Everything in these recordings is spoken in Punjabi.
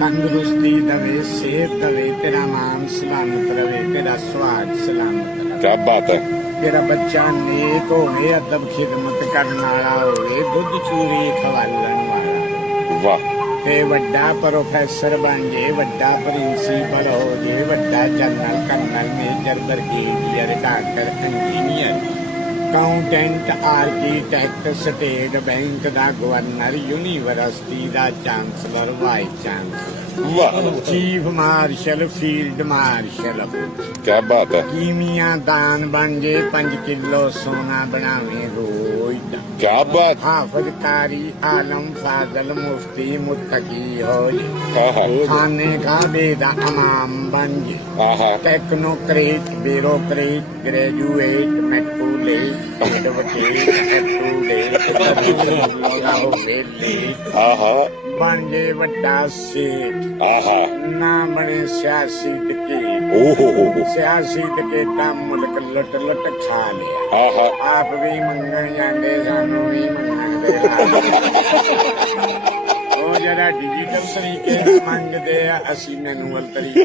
तंदुरुस्ती दवे, सेहत दवे, तेरा नाम सलामत रवे, तेरा स्वाद सलामत रवे। क्या बात है। तेरा बच्चा नेक होवे, अदब खिदमत करने वाला होवे, दुध चूरी खवालन वाला। वाह। ते वड्डा प्रोफेसर बन जे, वड्डा प्रिंसीपल हो जे, वड्डा general colonel major brigadier doctor engineer accountant architect state bank दा गवर्नर यूनिवर्सिटी दा चांसलर वाइस चांसलर वाह। Chief marshal field marshal. क्या बात है। कीमिया दान बन जे 5 किलो सोना बनावे रोज दा। क्या बात। हाफिज कारी आलम फाजल मुफ्ती मुत्तकी हो जे। आहा। खाने का बेदा इमाम बन जे। आहा। टेक्नोक्रेट ब्यूरोक्रेट ग्रेजुएट मेट्रोलेट आहा। बन जे वड्डा सेठ। आहा। ना बने सियासी डकैत। ओहो। सियासी डकैता मुल्क लुट लुट खा लिया। आहा। आप भी मंगन जाते सानू भी मंगन ਉਹ ਜਿਹੜਾ ਡਿਜੀਟਲ ਤਰੀਕੇ ਮੰਗਦੇ ਆ ਅਸੀਂ ਮੈਨੂਅਲ ਤਰੀਕੇ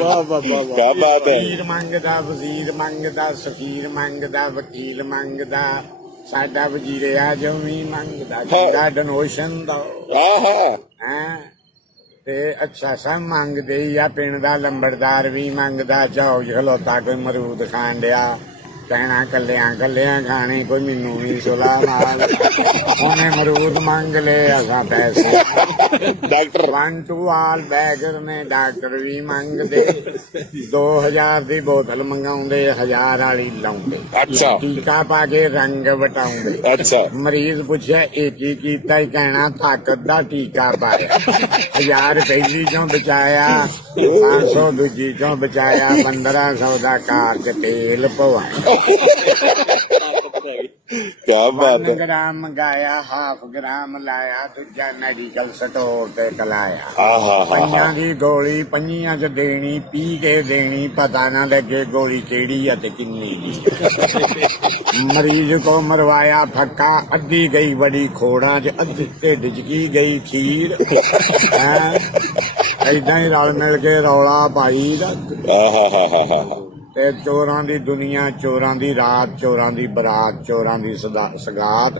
ਵਾਹ ਵਾਹ क्या बात है। ਵਜ਼ੀਰ ਮੰਗਦਾ ਵਜ਼ੀਰ ਮੰਗਦਾ ਸਫੀਰ ਮੰਗਦਾ ਵਕੀਲ ਮੰਗਦਾ ਸਾਡਾ ਵਜ਼ੀਰ ਆਜ਼ਮ ਵੀ ਮੰਗਦਾ ਜਿਹੜਾ ਡੋਨੇਸ਼ਨ ਦਾ आहा। ਹੈ ਤੇ ਅੱਛਾ ਸਭ ਮੰਗਦੇ ਹੀ ਆ ਪਿੰਡ ਦਾ ਲੰਬੜਦਾਰ ਵੀ ਮੰਗਦਾ ਝਾਉ ਖਲੋਤਾ ਕੋਈ ਮਰੂਦ ਖਾਣ ਡਿਆ ਕਹਿਣਾ ਕੱਲਿਆਂ ਕੱਲਿਆਂ ਖਾਣੇ ਕੋਈ ਮੈਨੂੰ ਵੀ ਸੁਲਾ ਨਾਲ ਉਹਨੇ ਮਰੂਦ ਮੰਗ ਲਏ ਅਸਾਂ ਪੈਸੇ डॉक्टर। 1 to all ਬੈਗਰ ਨੇ ਡਾਕਟਰ ਵੀ ਮੰਗਦੇ 2000 ਦੀ ਬੋਤਲ ਮੰਗਾਉਂਦੇ 1000 ਵਾਲੀ ਲਾਉਂਦੇ ਅੱਛਾ। ਟੀਕਾ ਪਾ ਕੇ ਰੰਗ ਵਟਾਉਂਦੇ अच्छा। ਮਰੀਜ਼ ਪੁੱਛਿਆ ਇਹ ਕੀ ਕੀਤਾ ਹੀ ਕਹਿਣਾ ਤਾਕਤ ਦਾ ਟੀਕਾ ਪਾਇਆ 1000 ਪਹਿਲੀ ਚੋਂ ਬਚਾਇਆ 500 ਦੂਜੀ ਚੋਂ ਬਚਾਇਆ 1500 ਦਾ ਕਾਰ ਚ ਤੇਲ ਪਵਾਇਆ क्या बात 1 है। ਗ੍ਰਾਮ ਮੰਗਾਇਆ ਹਾਫ ਗ੍ਰਾਮ ਲਾਇਆ ਦੂਜਾ ਮੈਡੀਕਲ ਸਟੋਰ ਤੇ ਕਲਾਇਆ आहा। ਪੰਜਾਂ ਦੀ ਗੋਲੀ ਪੰਜੀਆਂ ਚ ਦੇਣੀ ਪੀ ਕੇ ਦੇਣੀ ਪਤਾ ਨਾ ਲੱਗੇ ਗੋਲੀ ਕਿਹੜੀ ਆ ਤੇ ਕਿੰਨੀ ਦੀ ਮਰੀਜ਼ ਕੋ ਮਰਵਾਇਆ ਫੱਕਾ ਅੱਧੀ ਗਈ ਬੜੀ ਖੋੜਾਂ ਚ ਅੱਧੀ ਢਿੱਡ ਚ ਕੀ ਗਈ ਖੀਰ ਏਦਾਂ ਹੀ ਰਲ ਮਿਲ ਕੇ ਰੌਲਾ ਪਾਈ ਦਾ आहा। ਤੇ ਚੋਰਾਂ ਦੀ ਦੁਨੀਆ ਚੋਰਾਂ ਦੀ ਰਾਤ ਚੋਰਾਂ ਦੀ ਬਰਾਤ ਚੋਰਾਂ ਦੀ ਸਗਾਤ